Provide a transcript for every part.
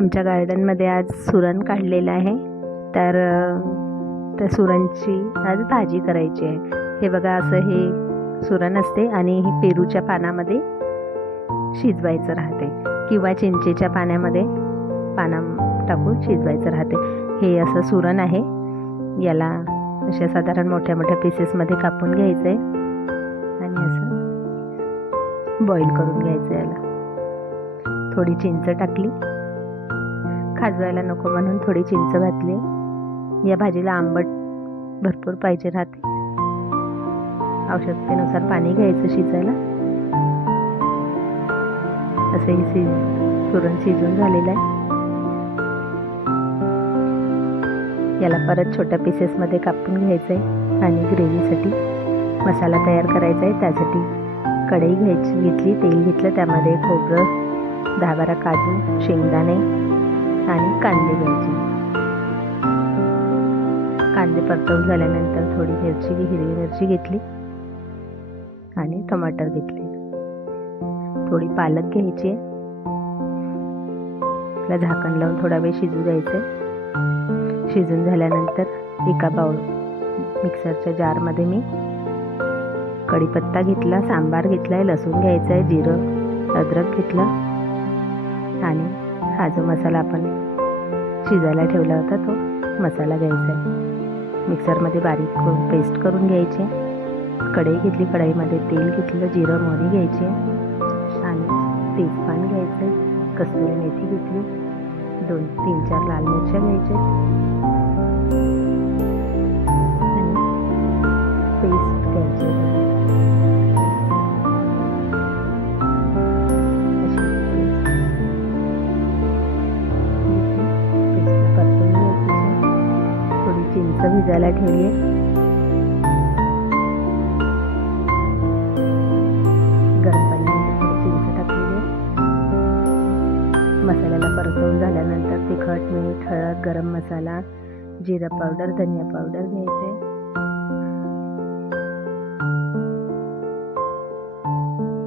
आमच्या गार्डनमध्ये आज सुरण काढलेलं आहे. तर त्या सुरणची आज भाजी करायची आहे. हे बघा असं हे सुरण असते आणि हे पेरूच्या पानामध्ये शिजवायचं राहते. किंवा चिंचेच्या पाण्यामध्ये पाना टाकून शिजवायचं राहते. हे असं सुरण आहे. याला अशा साधारण मोठ्या मोठ्या पीसेसमध्ये कापून घ्यायचं आहे आणि असं बॉईल करून घ्यायचं याला. थोडी चिंच टाकली. खाजवायला नको म्हणून थोडी चिंच घातली. या भाजीला आंबट भरपूर पाहिजे राहते. आवश्यकतेनुसार पाणी घ्यायचं शिजायला. असं हे शिज सुरण शिजून झालेलं आहे. याला परत छोट्या पीसेसमध्ये कापून घ्यायचं आहे आणि ग्रेव्हीसाठी मसाला तयार करायचा आहे. त्यासाठी कढई घ्यायची घेतली तेल घेतलं. त्यामध्ये खोबरं दहा बारा काजू शेंगदाणे आणि कांदे घ्यायचे. कांदे परतवून झाल्यानंतर थोडी मिरची हिरवी मिरची घेतली आणि टमाटर घेतले. थोडी पालक घ्यायची आहे. त्याला झाकण लावून थोडा वेळ शिजू द्यायचं शिजून झाल्यानंतर एका बाउल मिक्सरच्या जारमध्ये मी कढीपत्ता घेतला सांबार घेतला आहे लसूण घ्यायचं आहे जिरं अद्रक घेतलं आणि हा जो मसाला आपण शिजायला ठेवला होता तो मसाला घ्यायचा आहे. मिक्सरमध्ये बारीक करून पेस्ट करून घ्यायची कढई घेतली कढईमध्ये तेल घेतलं जिरं मोहरी घ्यायची आणि तेजपान घ्यायचं आहे. कस्तुरी मेथी घेतली. दोन तीन चार लाल मिरच्या घ्यायच्या भिजायला ठेवली गरम पाण्यामध्ये थोडी चिंच टाकलेली मसाल्याला परतवून झाल्यानंतर तिखट मीठ हळद गरम मसाला जिरा पावडर धनिया पावडर घ्यायचे.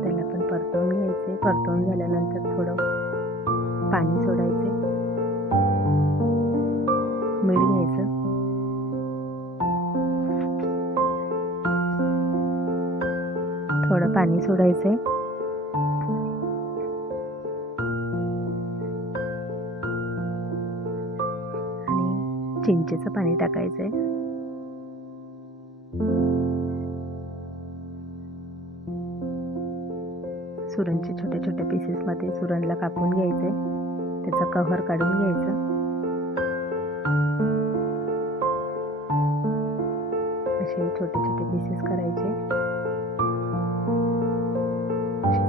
त्याला पण परतवून घ्यायचे. परतवून झाल्यानंतर थोडं पाणी सोडायचे. थोडं पाणी सोडायचं आणि चिंचेचं पाणी टाकायचं आहे सुरणचे छोट्या छोट्या पीसेसमध्ये सुरणला कापून घ्यायचे त्याचा कव्हर काढून घ्यायचं. असे छोटे छोटे पीसेस करायचे.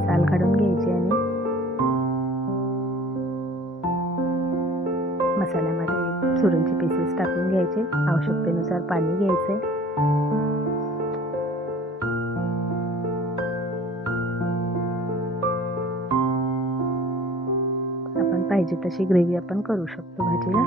साल काढून घ्यायची आणि मसाल्यामध्ये सुरूंचे पीसेस टाकून घ्यायचे. आवश्यकतेनुसार पाणी घ्यायचे आपण पाहिजे तशी ग्रेव्ही आपण करू शकतो भाजीला.